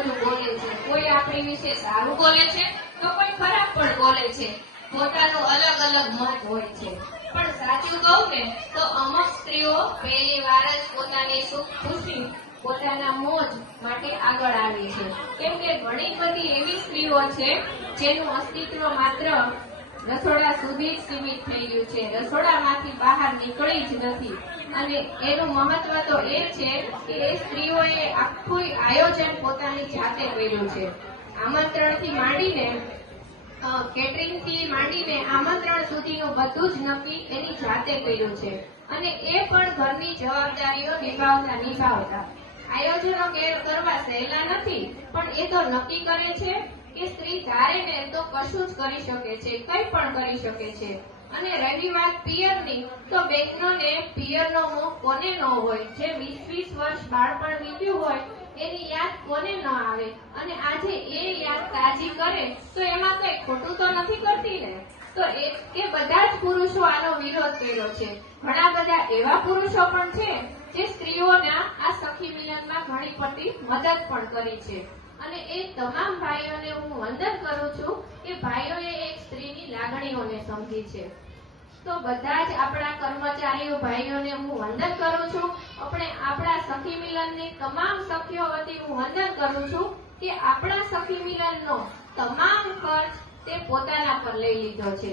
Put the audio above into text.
બધું બોલે છે. કોઈ આપણી વિશે સારું બોલે છે તો કોઈ ખરાબ પણ બોલે છે. પોતાનું અલગ અલગ મત હોય છે. પણ સાચું કહું ને તો અમુક સ્ત્રીઓ પહેલી વાર જ પોતાની સુખ ખુશી પોતાના મોજ માટે આગળ આવી છે. કેમ કે ઘણી બધી એવી સ્ત્રીઓ છે જેનું અસ્તિત્વ માત્ર રસોડા સુધી જ સીમિત થઈ ગયું છે. રસોડામાંથી બહાર નીકળી જ નથી. અને એનું મહત્વ તો એ છે કે એ સ્ત્રીઓએ આખું આયોજન પોતાની જાતે કર્યું છે. આમંત્રણથી માંડીને કેટરિંગથી માંડીને આમંત્રણ સુધીનું બધું જ નક્કી એની જાતે કર્યું છે. અને એ પણ ઘરની જવાબદારીઓ નિભાવતા આયોજનો કરવા સહેલા નથી, પણ એ તો નક્કી કરે છે કે સ્ત્રી ધારે ને તો કશું જ કરી શકે છે, કંઈ પણ કરી શકે છે. અને રહી વાત પિયરની, તો બહેનોને પિયરનો મોહ કોને ન હોય? જે 20-20 વર્ષ બાળપણ વીત્યું હોય એની યાદ કોને ન આવે? અને આજે એ યાદ તાજી કરે તો એમાં કઈ ખોટું તો નથી કરતી ને? તો એ બધા જ પુરુષો આનો વિરોધ કર્યો છે. ઘણા બધા એવા પુરુષો પણ છે જે સ્ત્રીઓના આ સખી મિલનમાં ઘણી પડતી મદદ પણ કરી છે. અને એ તમામ ભાઈઓને હું વંદન કરું છું કે ભાઈઓએ એક સ્ત્રીની લાગણીઓને સમજી છે. તો બધા જ આપણા કર્મચારીઓ ભાઈઓને હું વંદન કરું છું. આપણા સખી મિલનની તમામ સખીઓ વતી હું વંદન કરું છું કે આપણા સખી મિલનનો તમામ ખર્ચ તે પોતાના પર લઈ લીધો છે.